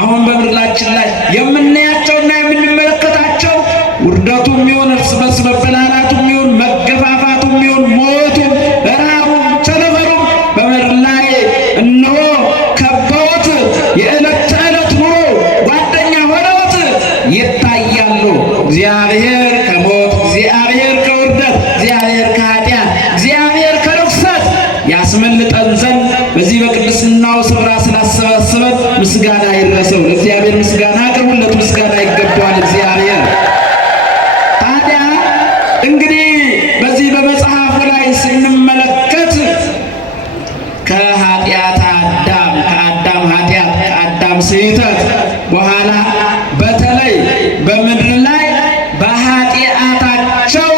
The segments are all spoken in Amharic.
አሁን በምድራችን ላይ የምናያቸውና የምንመለከታቸው ውርደቱም ይሁን እርስ በርስ መበላላቱም ይሁን መገፋፋቱም ይሁን ሞቱም ረሃቡም ቸነፈሩም በምድር ላይ እነሆ ከበውት የዕለት ተዕለት ኑሮ ጓደኛ ሆነውት ይታያሉ። እግዚአብሔር ከሞት እግዚአብሔር ከውርደት እግዚአብሔር ከኃጢአት እግዚአብሔር ከርኩሰት ያስመልጠን ዘንድ በዚህ በቅድስናው ስፍራ ስላሰባሰበን ምስጋና ይድረሰው። ለእግዚአብሔር ምስጋና አቅርቡለት፣ ምስጋና ይገባዋል እግዚአብሔር። ታዲያ እንግዲህ በዚህ በመጽሐፉ ላይ ስንመለከት ከአዳም ኃጢአት ከአዳም ስህተት በኋላ በተለይ በምድር ላይ በኃጢአታቸው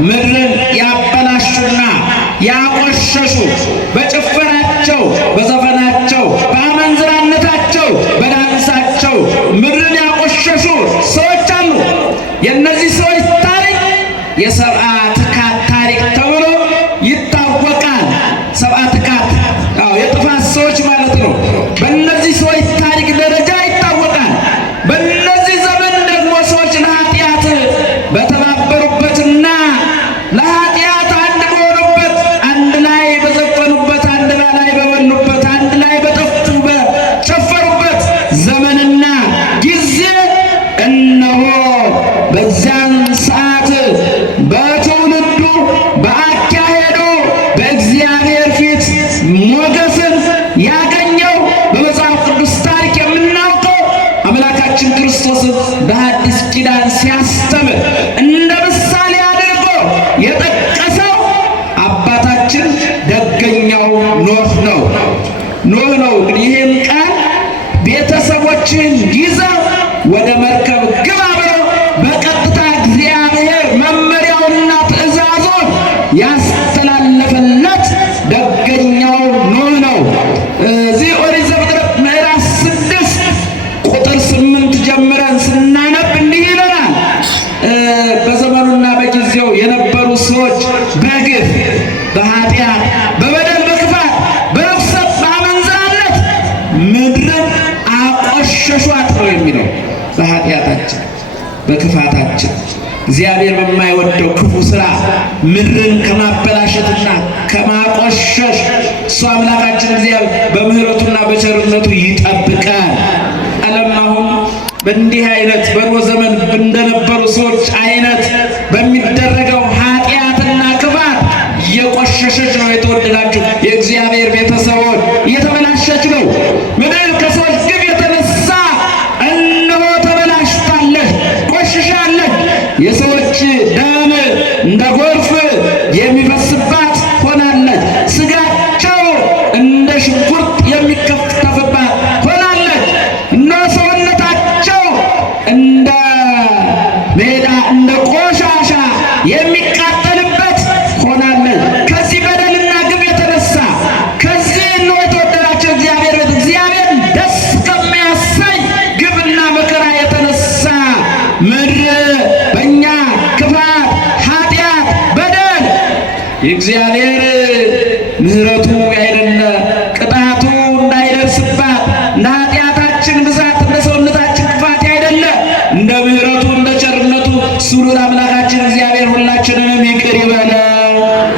ምድርን ያበላሹና ያቆሸሹ በጭፈራቸው በዘፈናቸው በአመንዝራነታቸው በዳንሳቸው ምድርን ያቆሸሹ ሰዎች አሉ። የእነዚህ ሰዎች ታሪክ የሰብአ ትካት ታሪክ ተብሎ ይታወቃል። ሰብአ ትካት የጥፋት ሰዎች ማለት ነው። በእነዚህ ሰዎች ታሪክ ደረጃ ይታወቃል። በእነዚህ ዘመን ደግሞ ሰዎች ለኃጢአት በተባበሩበትና ለኃጢአት አንድ በሆኑበት አንድ ላይ በዘፈኑበት አንድ ላይ በበሉበት አንድ ላይ በጠፉ በጨፈሩበት ዘመንና ጊዜ እነሆ በዚያን ሰዓት በትውልዱ በአካሄዱ በእግዚአብሔር ፊት ሞገስን ያገኘው በመጽሐፍ ቅዱስ ታሪክ የምናውቀው አምላካችን ክርስቶስን በአዲስ ኪዳን ሲያስተምር እንደ ምሳሌ አድርጎ የጠቀሰው አባታችን ደገኛው ኖህ ነው። ኖህ ነው እንግዲህ ይህን ቃል ቤተሰቦችን ይዘው ወደ መርከብ ግባ ብሎ በቀጥታ እግዚአብሔር መመሪያውንና ትእዛዙን ያስተላለፈለት ደገኛው ኖህ ነው። እዚህ ኦሪት ዘፍጥረት ምዕራፍ 6 ቁጥር 8 ጀምረን ስናነብ እንዲህ ይለናል። በዘመኑና በጊዜው የነበሩ ሰዎች በግፍ በኃጢአት በበደል በክፋት በርኩሰት በአመንዝራነት ምድርን አቆሸሿት ነው የሚለው። በኃጢአታችን በክፋታችን እግዚአብሔር በማይወደው ክፉ ስራ ምድርን ከማበላሸትና ከማቆሸሽ እሱ አምላካችን እግዚአብሔር በምህረቱና በቸርነቱ ይጠብቃል። ዓለም አሁን በእንዲህ አይነት በኖህ ዘመን እንደነበሩ ሰዎች አይነት በሚደረገው ኃጢአትና ክፋት እየቆሸሸች ነው። የተወደዳችሁ የእግዚአብሔር ቤተሰቦች እየተበላሸች ነው ምድር ከሰዎች ግፍ የተነሳ እነሆ ተበላሽታለች፣ ቆሽሻለች። የሰዎች ደም እንደ ጎርፍ የሚፈስባት ሆናለች። ስጋቸው እንደ ሽንኩርት የሚከተፍባት ሆናለች። እነሆ ሰውነታቸው እንደ ሜዳ እንደ ቆሻሻ የሚቃጠልበት ሆናለች። ከዚህ በደልና ግፍ የተነሳ ከዚህ እነሆ የተወደዳቸው እግዚአብሔር ደስ ከሚያሰኝ ግፍና መከራ የተነሳ ምድር በእኛ ክፋት፣ ኃጢአት፣ በደል የእግዚአብሔር ምሕረቱ ያይደለ ቅጣቱ እንዳይደርስባት እንደ ኃጢአታችን ብዛት እንደ ሰውነታችን ክፋት ያይደለ እንደ ምሕረቱ እንደ ቸርነቱ ሱሉል አምላካችን እግዚአብሔር ሁላችንንም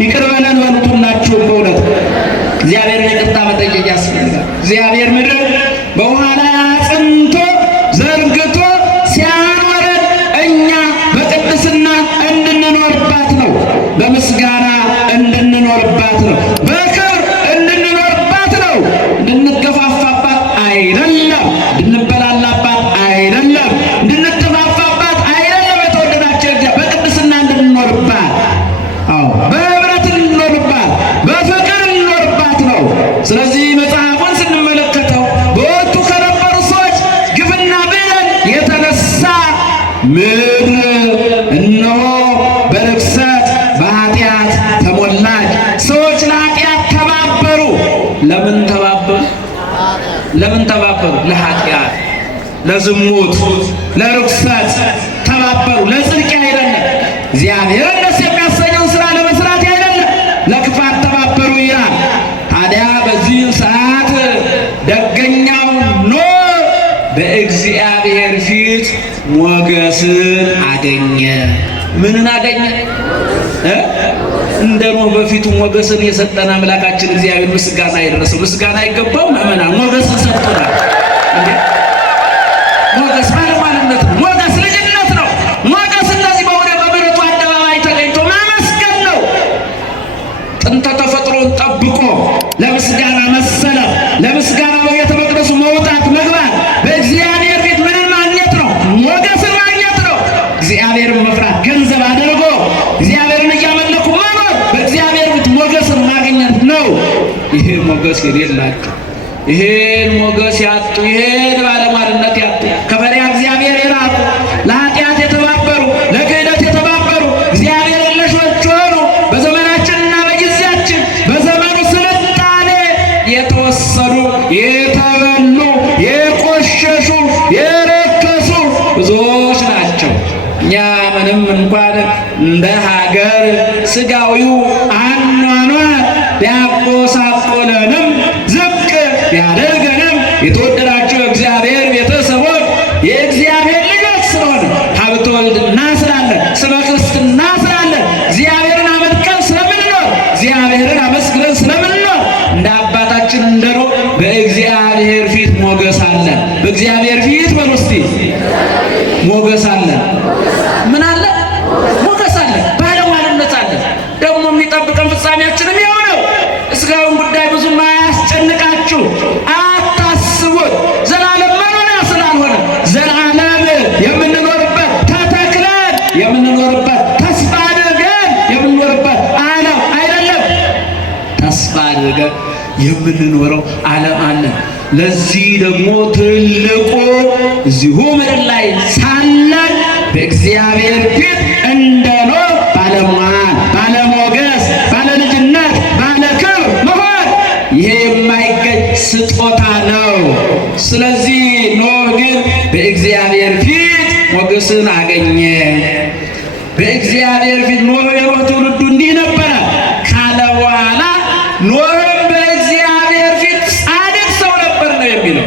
ይቅር በለን በሉት። ሁላችሁም በእውነት እግዚአብሔርን ይቅርታ መጠየቅ ያስፈልጋል። እግዚአብሔር ምድር በውሃ ላይ አጽንቶ ዘርግቶ ሲያኖረን እኛ በቅድስና እንድንኖርባት ነው። በምስጋና እንድንኖርባት ነው። በክብር እንድንኖርባት ነው። እንድንገፋፋባት አይደለም፣ እንድንበላላባት አይደለም፣ እንድንተፋፋባት አይደለም። የተወደዳቸው በቅድስና እንድንኖርባት፣ በህብረት እንድንኖርባት፣ በፍቅር እንድንኖርባት ነው። ስለዚህ መጽሐፉን ስንመለከተው በወቅቱ ከነበሩ ሰዎች ግፍና በደል የተነሳ ምድር እነሆ በርኩሰት በኃጢአት ተሞላች። ሰዎች ለኃጢአት ተባበሩ። ለምን ተባበሩ? ለኃጢአት፣ ለዝሙት፣ ለርኩሰት ተባበሩ። ለጽድቅ አይደለም። እግዚአብሔር ደስ የሚያሰኘውን ስራ ለመስራት አይደለም፣ ለክፋት ተባበሩ ይላል። ታዲያ በዚህ ሰዓት ደገኛው ኖህ በእግዚአብሔር ፊት ሞገስን አገኘ። ምንን አገኘ? እንደ ኖህ በፊቱ ሞገስን የሰጠን አምላካችን እግዚአብሔር ምስጋና ይድረሰው። ምስጋና ይገባው። ምእመናን ሞገስን ሰጥቶናል። ሞገስ ባለሟልነት ነው። ሞገስ ልጅነት ነው። ሞገስ እንደዚህ በሆነ በምሕረቱ አደባባይ ተገኝቶ ማመስገን ነው። ጥንተ ተፈጥሮን ጠብቆ ለምስጋና መሰለፍ፣ ለምስጋና በቤተ መቅደሱ መውጣት መግባት፣ በእግዚአብሔር ፊት ምንን ማግኘት ነው? ሞገስን ማግኘት ነው። እግዚአብሔርን መፍራት ገንዘብ አድርጎ እግዚአብሔርን እያመለኩ መኖር በእግዚአብሔር ፊት ሞገስን ማግኘት ነው። ይሄ ሞገስ የሌላቸው፣ ይሄን ሞገስ ያጡ፣ ይሄን ባለሟልነት ያጡ፣ ከፈሪሃ እግዚአብሔር የራቁ፣ ለኃጢአት የተባበሩ፣ ለክህደት የተባበሩ፣ እግዚአብሔር የለሾች ሆኑ። በዘመናችንና በጊዜያችን በዘመኑ ስልጣኔ የተወሰዱ፣ የተበሉ፣ የቆሸሹ፣ የረከሱ ብዙዎች ናቸው። እኛ ምንም እንኳን እንደ ሀገር ስጋዊው አኗኗር ቢያጎሳቆለንም ዝቅ ቢያደርገንም የተወደዳችሁ እግዚአብሔር ቤተሰቦች የእግዚአብሔር ልጆች ስለሆነ ሀብተ ወልድና ስላለን ስመ ክርስትና ስላለን እግዚአብሔርን አመልከን ስለምንኖር እግዚአብሔርን አመስግነን ስለምንኖር እንደ አባታችን እንደ ኖህ በእግዚአብሔር ፊት ሞገስ አለን። በእግዚአብሔር ፊት በሉ እስቲ ሞገስ አለን። ምን አለ? ሞገስ አለን። ባለሟልነት አለን። ደግሞ የሚጠብቀን ፍጻሜያችንም ይኸው ነው። እስካሁን ጉዳይ ብዙም አያስጨንቃችሁ፣ አታስቡት። ዘላለም መኖሪያ ስላልሆነ ዘላለም የምንኖርበት ተተክለን የምንኖርበት ተስፋ አድርገን የምንኖርበት ዓለም አይደለም። ተስፋ አድርገን የምንኖረው ዓለም አለን። ለዚህ ደግሞ ትልቁ እዚሁ ምድር ላይ ሳለን በእግዚአብሔር ፊት እንደ ኖህ ባለሟል፣ ባለሞገስ፣ ባለልጅነት፣ ባለክብር መሆን ይሄ የማይገኝ ስጦታ ነው። ስለዚህ ኖህ ግን በእግዚአብሔር ፊት ሞገስን አገኘ። በእግዚአብሔር ፊት ኖህ የኖህ ትውልዱ እንዲህ ነበረ ካለ በኋላ ኖህም በእግዚአብሔር ፊት ጻድቅ ሰው ነበር ነው የሚለው።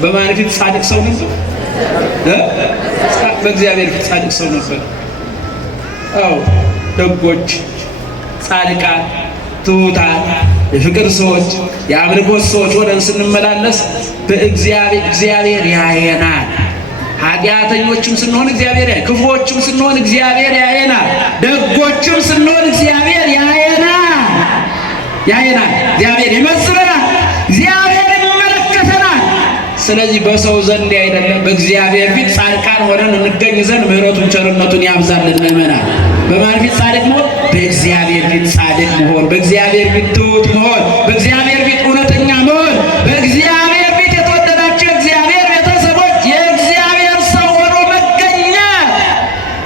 በማን ፊት ጻድቅ ሰው ነበር? በእግዚአብሔር ፊት ጻድቅ ሰው ነበር። አዎ ደጎች፣ ጻድቃን፣ ትሑታን፣ የፍቅር ሰዎች፣ የአምልኮት ሰዎች ሆነን ስንመላለስ እግዚአብሔር ያየናል። ኃጢአተኞችም ስንሆን እግዚአብሔር ያየናል። ክፉዎችም ስንሆን እግዚአብሔር ያየናል። ደጎችም ስንሆን እግዚአብሔር ያየናል። እግዚአብሔር ይመስለናል። እግዚአብሔር ይመለከተናል። ስለዚህ በሰው ዘንድ አይደለም በእግዚአብሔር ፊት ጻድቃን ሆነን እንገኝ ዘንድ ምሕረቱን ቸርነቱን ያብዛልን። ምእመናን በማን ፊት ጻድቅ መሆን? በእግዚአብሔር ፊት ጻድቅ መሆን፣ በእግዚአብሔር ፊት ትሑት መሆን፣ በእግዚአብሔር ፊት እውነተኛ መሆን፣ በእግዚአብሔር ፊት የተወደዳቸው እግዚአብሔር ቤተሰቦች የእግዚአብሔር ሰው ሆኖ መገኘት፣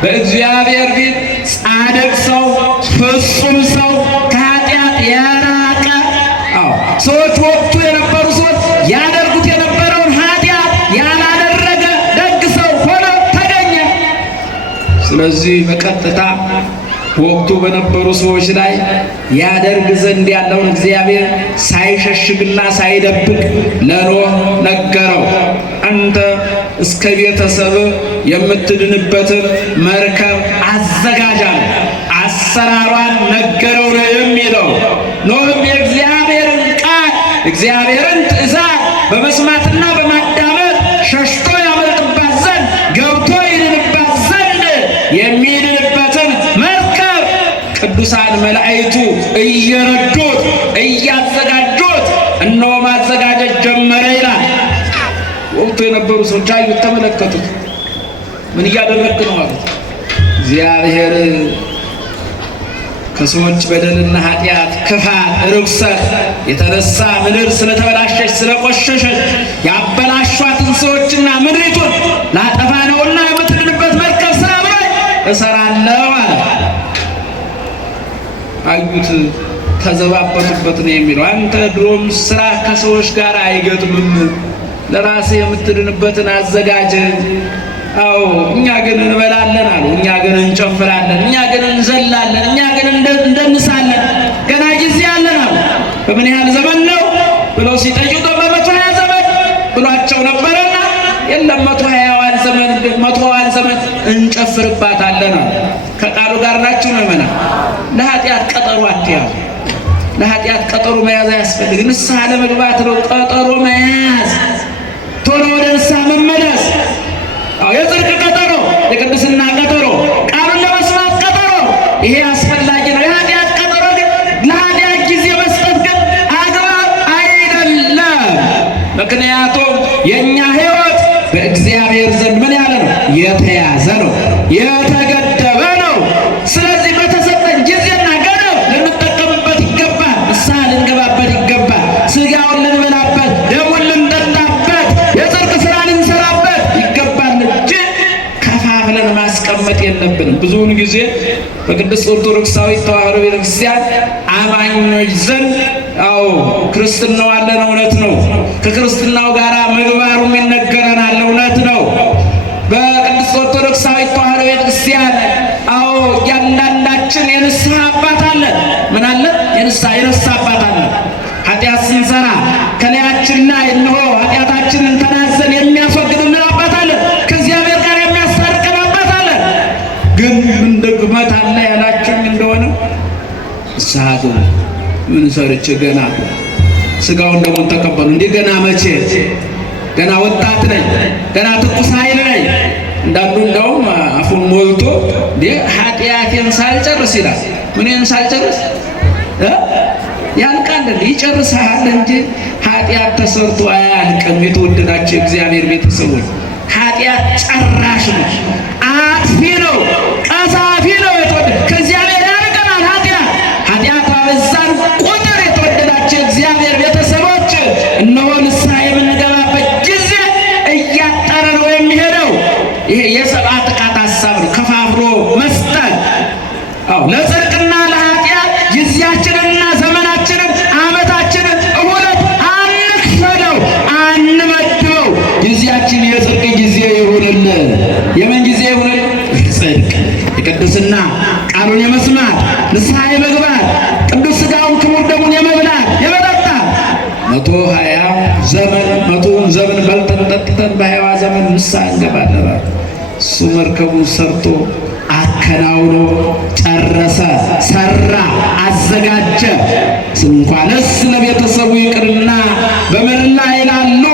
በእግዚአብሔር ፊት ጻድቅ ሰው፣ ፍጹም ሰው፣ ከኃጢአት የራቀ ሰዎች ወቅቱ የነበሩ ሰዎች ያደርጉት የነበረውን ኃጢአት ያላደረገ ደግ ሰው ሆኖ ተገኘ። ስለዚህ በቀጥታ ወቅቱ በነበሩ ሰዎች ላይ ያደርግ ዘንድ ያለውን እግዚአብሔር ሳይሸሽግና ሳይደብቅ ለኖህ ነገረው። አንተ እስከ ቤተሰብ የምትድንበትን መርከብ አዘጋጃ ነው። አሰራሯን ነገረው ነው የሚለው። ኖህም የእግዚአብሔርን ቃል እግዚአብሔርን ትእዛዝ በመስማትና በማዳመጥ ሸሽቶ ያመልጥባት ዘንድ ገብቶ ይድንባት ዘንድ የሚድንበትን መርከብ ቅዱሳን መላእክቱ እየረዱት እያዘጋጁት እነሆ ማዘጋጀት ጀመረ ይላል። ወቅቱ የነበሩ ሰዎች አዩት፣ ተመለከቱት። ምን እያደረግክ ነው አሉት። እግዚአብሔር ከሰዎች በደልና ኃጢአት፣ ክፋት፣ ርኩሰት የተነሳ ምድር ስለተበላሸች ስለቆሸሸች ያበላሿትን ሰዎችና ምድሪቱን ላጠፋ ነውና የምትድንበት መርከብ ስራ ብሎኝ እሰራለሁ አለ። አዩት፣ ተዘባበቱበት ነው የሚለው። አንተ ድሮም ስራ ከሰዎች ጋር አይገጥምም፣ ለራስህ የምትድንበትን አዘጋጅ። አዎ እኛ ግን እንበላለን አሉ፣ እኛ ግን እንጨፍራለን፣ እኛ ግን እንዘላለን፣ እኛ ግን እንደንሳለን፣ ገና ጊዜ አለን አሉ። በምን ያህል ዘመን ነው ብለው ሲጠይቁ በ120 ዘመን ብሏቸው ነበረና የለም 120 ዘመን 120 ዘመን እንጨፍርባታለን። ከቃሉ ጋር ናችሁ ምእመናን። ለኃጢአት ቀጠሮ አትያዙ። ለኃጢአት ቀጠሮ መያዝ አያስፈልግም። ንስሐ ለመግባት ነው ቀጠሮ መያዝ፣ ቶሎ ወደ ንስሐ መመለስ። የጽድቅ ቀጠሮ፣ የቅድስና ቀጠሮ፣ ቃሉን ለመስማት ቀጠሮ፣ ይሄ አስፈላጊ ነው። የኃጢአት ቀጠሮ ግን ለኃጢአት ጊዜ መስጠት ግን አግባብ አይደለም። ምክንያቱም የእኛ ሕይወት በእግዚአብሔር ዘንድ ምን ያለ ነው? የተያዘ ነው፣ የተገደበ ነው። ስለዚህ በተሰጠን ጊዜና ገደብ ልንጠቀምበት ይገባል። ንስሐ ልንገባበት ይገባል። ሥጋውን ልንበላበት፣ ደሙን ልንጠጣበት፣ የጽድቅ ሥራ ልንሰራበት ይገባል እንጂ ከፋፍለን ማስቀመጥ የለብንም። ብዙውን ጊዜ በቅድስት ኦርቶዶክሳዊት ተዋሕዶ ቤተክርስቲያን አማኞች ዘንድ ክርስትናው አለን፣ እውነት ነው። ከክርስትናው ጋር ምግባሩም ይነገረናል፣ እውነት ነው። በቅድስት ኦርቶዶክሳዊት ተዋሕዶ ቤተክርስቲያን እያንዳንዳችን የንስሐ አባት አለን። ምን አለን? የንስሐ አባት አለን። ኃጢአት ስንሰራ ከላያችን ላይ እነሆ ኃጢአታችንን ተናዘን የሚያስወግድልን አባት አለን። ከእግዚአብሔር ጋር የሚያስታርቀን አባት አለን። ግን ምን ድክመት አለ ያላችሁኝ እንደሆነ ንስሐ ግቡ። ምን ሰርቼ ገና ሥጋውን ደሙን ተቀበሉ እንዴ? ገና መቼ? ገና ወጣት ነኝ፣ ገና ትኩስ ኃይል ነኝ። እንዳንዱ እንደውም አፉን ሞልቶ እንዴ ኃጢአቴን ሳልጨርስ ይላል። ምንን ሳልጨርስ ያልቃል? ይጨርሳል እንጂ ኃጢአት ተሰርቶ አያልቅም። የተወደዳችሁ የእግዚአብሔር ቤተሰቦች ኃጢአት ጨራሽ ነው፣ አጥፊ ነው፣ ቀሳፊ ነው። ከእግዚአብሔር ያርቀናል ኃጢአት ባበዛን ቁጥር የተወደዳችሁ የእግዚአብሔር ቤተሰቦች እነሆ ንስሐ የምንገባበት ጊዜ እያጠረ ነው የሚሄደው። ይሄ የሰብዓት ቃት ሀሳብ ነው፣ ከፋፍሎ መስጠት። ለጽድቅና ለኃጢአት ጊዜያችንንና ዘመናችንን ዓመታችንን እሁለት አንክፈለው፣ አንመድበው። ጊዜያችን የጽድቅ ጊዜ ይሁንልን። የምን ጊዜ ይሁንልን? የጽድቅ የቅድስና ቃሉን የመስማት ንስሐ የመግባት ቅዱስ ሥጋውን ክቡር ደሙን የመብላት የመጠጣት 120 ዘመን 100 ዘመን በልተን ጠጥተን በሕያዋ ዘመን ንስሐ እንገባለን። እሱ መርከቡን ሰርቶ አከናውኖ ጨረሰ፣ ሰራ፣ አዘጋጀ። እንኳንስ ለቤተሰቡ ይቅርና በምድር ላይ ላሉ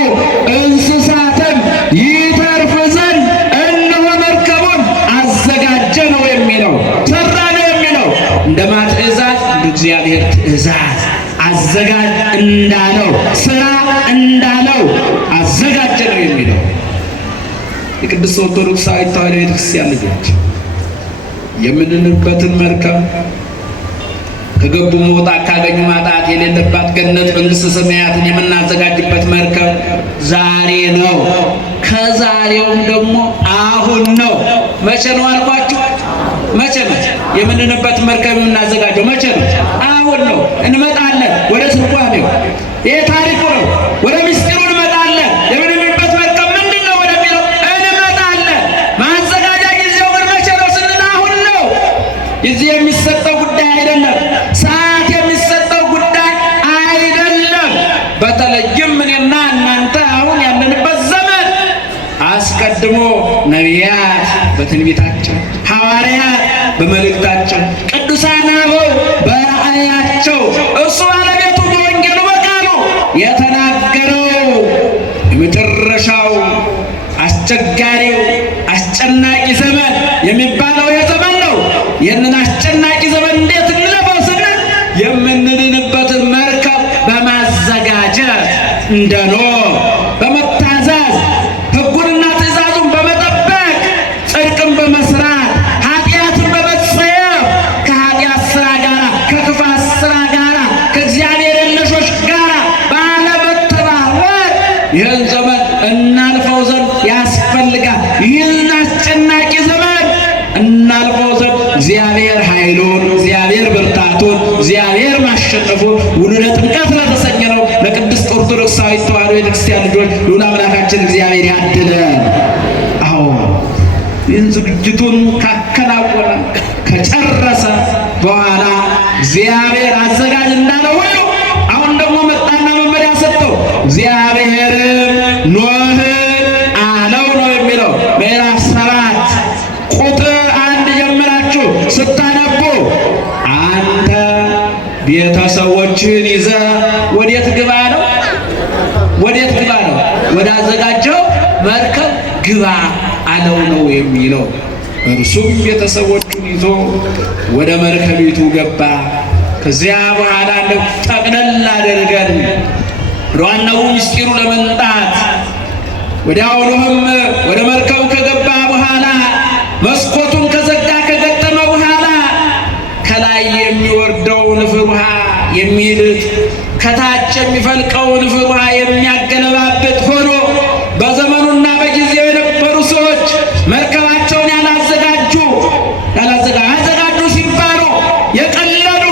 እንስሳትም ይተርፍ ዘንድ እነሆ መርከቡን አዘጋጀ ነው የሚለው፣ ሰራ ነው የሚለው። እንደማ ትእዛዝ እንደ እግዚአብሔር ትእዛዝ አዘጋጅ እንዳለው፣ ስራ እንዳለው አዘጋጀ ነው የሚለው። የቅድስት ኦርቶዶክሳዊት ተዋሕዶ ቤተክርስቲያን ልጆች የምንልበትን መርከብ ከገቡ መውጣት ካገኙ ማጣት የሌለባት ገነት መንግሥተ ሰማያትን የምናዘጋጅበት መርከብ ዛሬ ነው። ከዛሬውም ደግሞ አሁን ነው። መቼ ነው አልኳችሁ? መቼ ነው የምንልበት መርከብ የምናዘጋጀው? መቼ ነው? አሁን ነው። እንመጣለን ወደ ስልኳኔው። ይሄ ታሪኩ ነው። ወደ ምስጢሩ እንመጣለን። የምንልበት መርከብ ምንድን ነው ወደሚለው እንመጣለን። ማዘጋጃ ጊዜው ግን መቼ ነው ስንል አሁን ነው። ጊዜ የሚሰጠው ጉዳይ አይደለም። ሰዓት የሚሰጠው ጉዳይ አይደለም። በተለይም እኔና እናንተ አሁን ያለንበት ዘመን አስቀድሞ ነቢያት በትንቢታቸው፣ ሐዋርያት በመልእክታቸው፣ ቅዱሳን አበው በራእያቸው፣ እሱ ባለቤቱ በወንጌሉ በቃሉ የተናገረው የመጨረሻው አስቸጋሪው አስጨናቂ ዘመን የሚባለው የዘመን ነው። ይህንን አስጨናቂ ዘመን እንዴት እንለፈው ስንል የምንድንበትን መርከብ በማዘጋጀት እንደ ኖህ በመታዘዝ ሕጉንና ትእዛዙን በመጠበቅ ጽድቅን በመስራት ኃጢአትን በመጸየፍ ከኃጢአት ስራ ጋር ከክፋት ስራ ጋር ከእግዚአብሔር የለሾች ጋር ባለመተባበር ይህን ዘመን እናልፈው ዘንድ ያስፈልጋል። ይህን አስጨናቂ ዘመን እናልፈው ዘንድ እግዚአብሔር ኃይሉን፣ እግዚአብሔር ብርታቱን፣ እግዚአብሔር ማሸነፉን ውሉደ ጥምቀት ለተሰኘ ነው ለቅድስት ኦርቶዶክሳዊት ተዋሕዶ ቤተክርስቲያን ልጆች ልዑል አምላካችን እግዚአብሔር ያድለን። ይህን ዝግጅቱን ካከናወነ ከጨረሰ በኋላ እግዚአብሔር አዘጋጅ እንዳለው ሁሉ አሁን ደግሞ መጣና መመሪያ ሰጠው። እግዚአብሔርም ኖህን አለው ቤተሰቦችን ይዘ ወዴት ግባ ነው? ወዴት ግባ ነው? ወደ አዘጋጀው መርከብ ግባ አለው ነው የሚለው። እርሱም ቤተሰቦቹን ይዞ ወደ መርከቢቱ ገባ። ከዚያ በኋላ ጠቅለል አድርገን ዋናው ምስጢሩ ለመንጣት ወዲያውኑም ወደ መርከቡ ከገባ በኋላ መስኮቱን ከዘጋ ከገጠመ በኋላ ከላይ የሚወርደው ንፍር ውሃ የሚልጥ ከታች የሚፈልቀው ንፍር ውሃ የሚያገለባብጥ ሆኖ በዘመኑና በጊዜው የነበሩ ሰዎች መርከባቸውን ያላዘጋጁ ሲባሉ የቀለዱ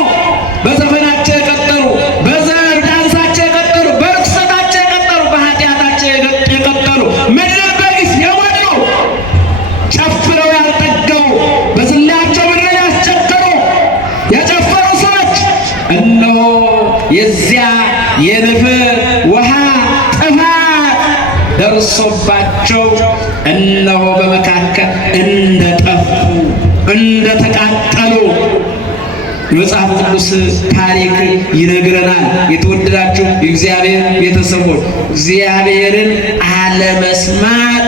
በዘፈናቸው የቀጠሉ በዘር ዳንሳቸው የቀጠሉ በርኩሰታቸው የቀጠሉ በኃጢአታቸው የቀጠሉ ምድረ በግፍ የሞሉ ጨፍረው ያልጠገቡ በዝላቸው ምድር ያስቸገሩ የጨፈሩ ሰዎች እነሆ የዚያ የንፍር ውሃ ጥፋት ደርሶባቸው እነሆ በመካከል እንደጠፉ እንደተቃጠሉ የመጽሐፍ ቅዱስ ታሪክ ይነግረናል። የተወደዳችሁ የእግዚአብሔር ቤተሰቦች እግዚአብሔርን አለመስማት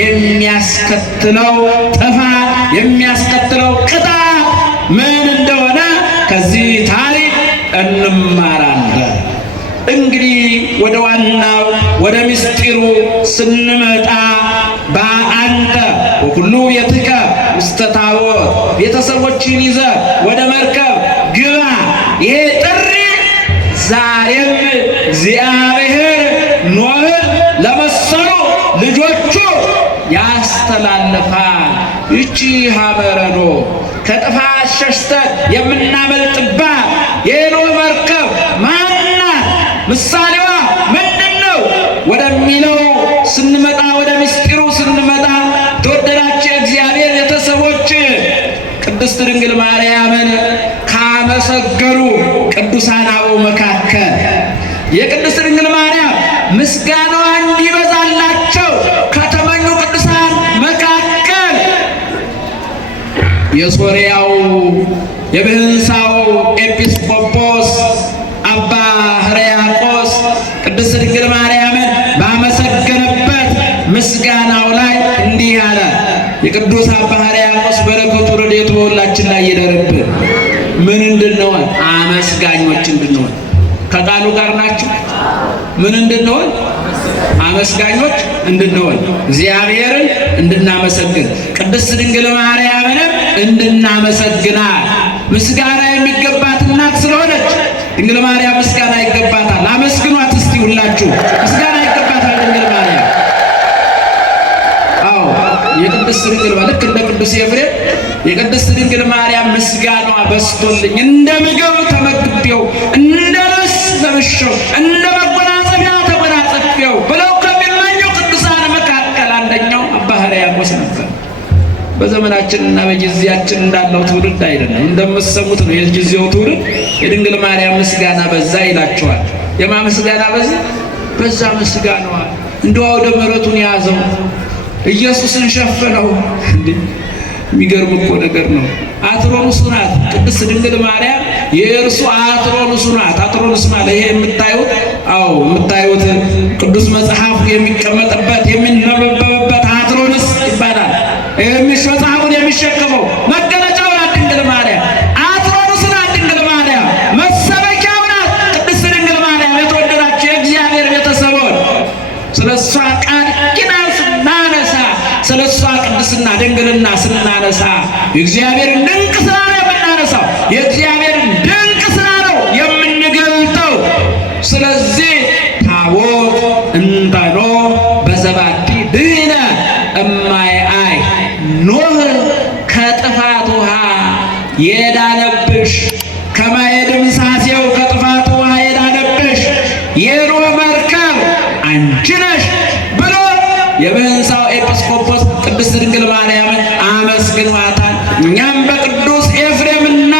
የሚያስከትለው ጥፋት የሚያስከትለው ቅጣት ምን እንደሆነ ከዚህ ታሪክ እንማራለን። እንግዲህ ወደ ዋናው ወደ ምስጢሩ ስንመጣ በአንተ ወኩሉ ቤትከ ውስተ ታቦት ቤተሰቦችን ይዘ ወደ መርከብ ግባ። ይሄ ጥሪ ዛሬም እግዚአብሔር ኖህን ለመሰሉ ልጆቹ ያስተላልፋል። ይቺ ሐመረ ኖህ ከጥፋት ሸሽተን የምናመልጥባት የኖህ መርከብ ማናት? ምሳሌዋ ምንድን ነው ወደሚለው ስንመጣ ወደ ምስጢሩ ስንመጣ ተወደዳችሁ እግዚአብሔር ቤተሰቦች ቅድስት ድንግል ማርያምን ካመሰገኑ ቅዱሳን አበው መካከል የቅድስት ድንግል ማርያም ምስጋናዋ እንዲበዛላቸው ከተመኙ ቅዱሳን መካከል የሶርያው የብህንሳው ኤጲስቆጶስ አባ ሕርያቆስ ቅድስት ድንግል ማርያምን ባመሰገነበት ምስጋናው ላይ እንዲህ አለ። የቅዱስ አባ ሕርያቆስ በረከቱ ረድኤቱ በሁላችን ላይ ይደርብን። ምን እንድንሆን? አመስጋኞች እንድንሆን። ከቃሉ ጋር ናችሁ? ምን እንድንሆን? አመስጋኞች እንድንሆን፣ እግዚአብሔርን እንድናመሰግን፣ ቅድስት ድንግል ማርያምንም እንድናመሰግናት። ምስጋና የሚገባት እናት ስለሆነች ድንግል ማርያም ምስጋና ይገባታል። አመስግኗት እስቲ ሁላችሁ። ምስጋና ይገባታል ድንግል ማርያም። አዎ የቅድስት ድንግል ልክ እንደ ቅዱስ ኤፍሬም የቅድስት ድንግል ማርያም ምስጋናዋ በስቶልኝ እንደ ምግብ ተመግቤው እንደ ልብስ ለብሼው እንደ መጎናጸፊያ ተጎናጸፊው ብለው ከሚመኙ ቅዱሳን መካከል አንደኛው አባ ሕርያቆስ ነበር። በዘመናችንና በጊዜያችን እንዳለው ትውልድ አይደለም። እንደምትሰሙት ነው የጊዜው ትውልድ የድንግል ማርያም ምስጋና በዛ ይላቸዋል። የማ ምስጋና በዛ ምስጋናዋ እንደው ወደ ምሕረቱን ያዘው ኢየሱስን ሸፈነው። የሚገርም እኮ ነገር ነው። አትሮኑስ ናት ቅድስት ድንግል ማርያም የእርሱ አትሮኑስ ናት። አትሮኑስ ማለት ይሄ የምታዩት የምታዩት ቅዱስ መጽሐፍ የሚቀመጥበት የሚነበብበት አትሮኑስ ይባላል። መጽሐፉን የሚሸከመው መገለጫው ናት ድንግል ማርያም። አትሮኑስ ናት ድንግል ማርያም። መሰበኪያው ናት ቅድስት ድንግል ማርያም። የተወደዳችሁ የእግዚአብሔር ቤተሰቦች ስለ እሷ ቃል ኪዳን ስናነሳ ስለ እሷ ቅድስና ድንግልና ስናነሳ የእግዚአብሔርን ድንቅ ስራ ነው የምናነሳው። የእግዚአብሔርን ድንቅ ስራ ነው የምንገልጠው። ስለዚህ ታቦት እንተ ኖህ በዘባቲ ድኅነ እማይአይ ኖህ ከጥፋት ውሃ የዳነብሽ ከማየ ድምሳሴው ከጥፋት ውሃ የዳነብሽ የኖህ መርከብ አንቺ ነሽ ብሎ የብህንሳው ኤጲስቆጶስ ቅድስት ድንግል ማርያምን አመስግኗታል። እኛም በቅዱስ ኤፍሬምና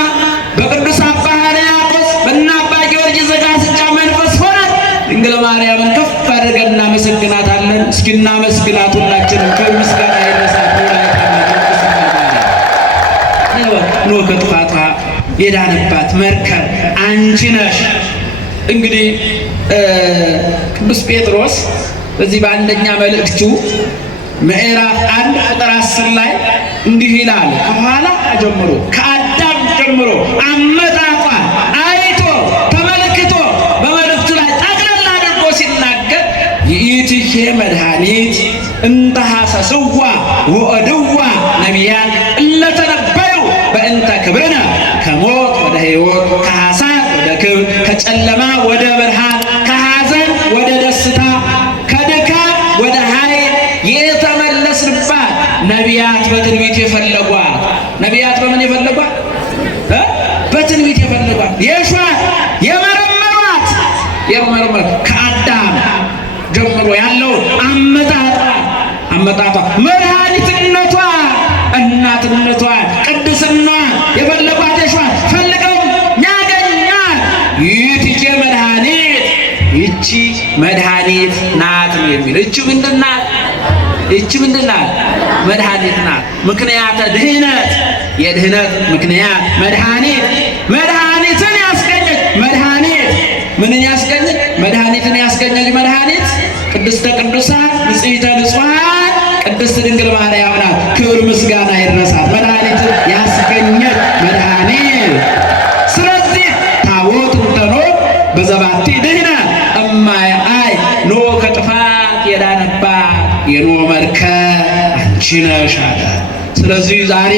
በቅዱስ አባ ሕርያቆስ በእነ አባ ጊዮርጊስ ዘጋስጫ መንፈስ ሆነን ድንግል ማርያምን ከፍ አድርገን እናመሰግናታለን። እስኪ እናመስግናት ሁላችንም። ከምስጋና ይነሳት ኖህ ከጥፋቷ የዳነባት መርከብ አንቺ ነሽ እንግዲህ ቅዱስ ጴጥሮስ በዚህ በአንደኛ መልእክቱ ምዕራፍ 1 ቁጥር 10 ላይ እንዲህ ይላል። ከኋላ ጀምሮ ከአዳም ጀምሮ አመጣጧ አይቶ ተመልክቶ በመልእክቱ ላይ ጠቅለል አድርጎ ሲናገር ይእትዬ መድኃኒት እንተ ሐሰስዋ ወእድዋ ነቢያት እለተነበዩ በእንተ ክብርነ ከሞት ወደ ሕይወት ከሐሳት ወደ ክብር ከጨለማ ወደ ብርሃን ከሐዘን ወደ ደስታ ከድካም ወደ ኃይል የተመለስንባት ነቢያት በትንቢት የፈለጓት ነቢያት በምን የፈለጓት? በትንቢት የፈለጓት የሿት የመረመሯት ከአዳም ጀምሮ ያለው አመጣጧ መድኃኒትነቷ እናትነቷ ቅድስና የፈለጓት የሿት ፈልገው ያገኛል። ይህቺ መድኃኒት ይቺ መድኃኒት ናት ነው የሚል። ይቺ ምንድን ናት? ይቺ ምንድን ናት? መድኃኒት ናት። ምክንያተ ድህነት የድህነት ምክንያት መድኃኒት መድኃኒትን ያስገኘች መድኃኒት ምንን ያስገኘች? መድኃኒትን ያስገኘች መድኃኒት ቅድስተ ቅዱሳን ንጽሕተ ንጹሐን ቅድስት ድንግል ማርያም ናት። ክብር ምስጋና ይድረሳት። መድኃኒት ያስገኘች መድኃኒት። ስለዚህ ታቦት እንተኖ በዘባቲ ድህነ እማየ አይ ኖ ከጥፋት የዳነባት የኖ መርከብ አንቺ ነሽ አለ። ስለዚህ ዛሬ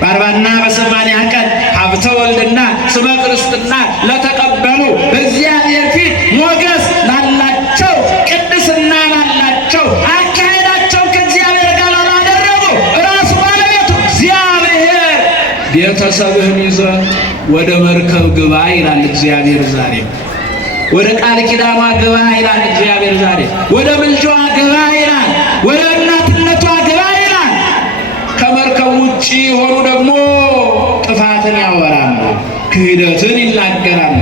በ40ና በ80 ቀን ሀብተ ወልድና ስመ ክርስትና ለተቀበሉ በእግዚአብሔር ፊት ሞገስ ላላቸው ቅድስና ላላቸው አካሄዳቸው ከእግዚአብሔር ጋር ላደረጉ ራሱ ባለቤቱ እግዚአብሔር ቤተሰብህን ይዘህ ወደ መርከብ ግባ ይላል እግዚአብሔር ዛሬ። ወደ ቃል ኪዳኗ ግባ ይላል እግዚአብሔር ዛሬ። ወደ ምልጃዋ ግባ ይላል። ወደ እናትነቷ ግባ ይላል። ከመርከብ ውጭ የሆኑ ደግሞ ጥፋትን ያወራሉ፣ ክህደትን ይናገራሉ፣